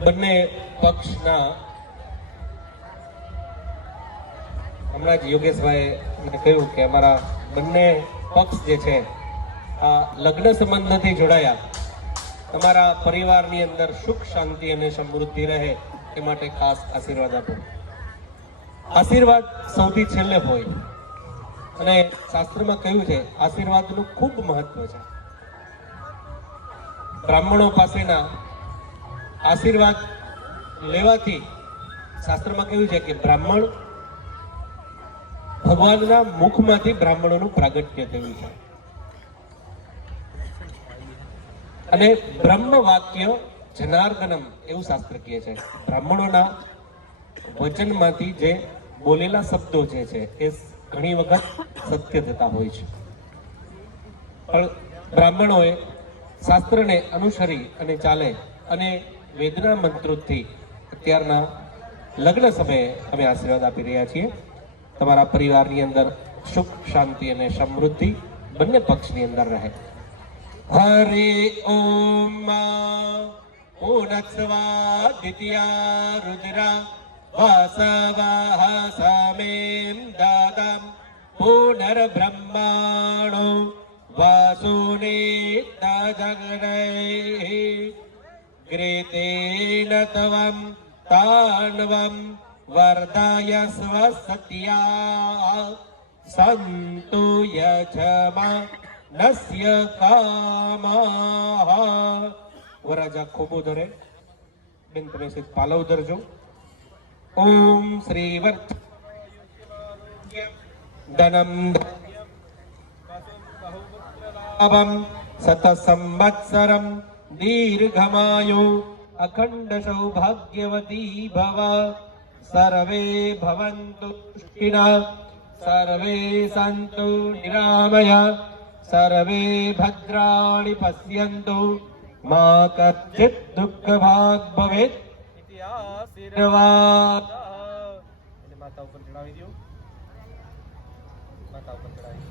બંને પક્ષના હમણાં જ યોગેશભાઈ મને કહ્યું કે અમારા બંને પક્ષ જે છે આ લગ્ન સંબંધથી જોડાયા, તમારા પરિવારની અંદર સુખ શાંતિ અને સમૃદ્ધિ રહે એ માટે ખાસ આશીર્વાદ આપો. આશીર્વાદ સૌથી છેલ્લે હોય અને શાસ્ત્રમાં કહ્યું છે આશીર્વાદનું ખૂબ મહત્વ છે. બ્રાહ્મણો પાસેના આશીર્વાદ લેવાથી શાસ્ત્રમાં કહ્યું છે કે બ્રાહ્મણ ભગવાનના મુખમાંથી બ્રાહ્મણોનું પ્રાગટ્ય થયું છે અને બ્રહ્મ વાક્ય જનાર્દનમ એવું શાસ્ત્ર કહે છે. બ્રાહ્મણોના વચનમાંથી જે બોલેલા શબ્દો જે છે એ ઘણી વખત સત્ય થતા હોય છે, પણ બ્રાહ્મણોએ શાસ્ત્રને અનુસરી અને ચાલે અને વેદના મંત્રોથી અત્યારના લગ્ન સમયે અમે આશીર્વાદ આપી રહ્યા છીએ. તમારા પરિવારની અંદર સુખ શાંતિ અને સમૃદ્ધિ બંને પક્ષની અંદર રહે. હરે ઓમ પૂર્ણસ્વા દ્વિતીયા રુદ્રા વાસવાહ સમેમ દાદમ પુનર્બ્રહ્માણો વાસુનિતજગનૈ ગ્રેતેન તવમ તાન્વમ વર્ધયસ્વ સત્યા સંતુ યજમા નસ્ય કામઃ. વરરાજા ખોબો ધરે બેન, તમે સિદ્ધ પાલવ ધરજો. ઓમ શ્રી વર્ત ધનમ સત સંવત્સરમ દીર્ઘમાયુ અખંડ સૌભાગ્યવતી ભવ. સર્વે ભવન્તુ સુખિનઃ સર્વે સન્તુ નિરામયા સર્વે ભદ્રાણિ પશ્યન્તુ મા કચ્ચિત દુઃખ ભાગ ભવેત. આશીર્વાદ માતા ઉપર ચડાવી દો. માતા ઉપર ચડાવી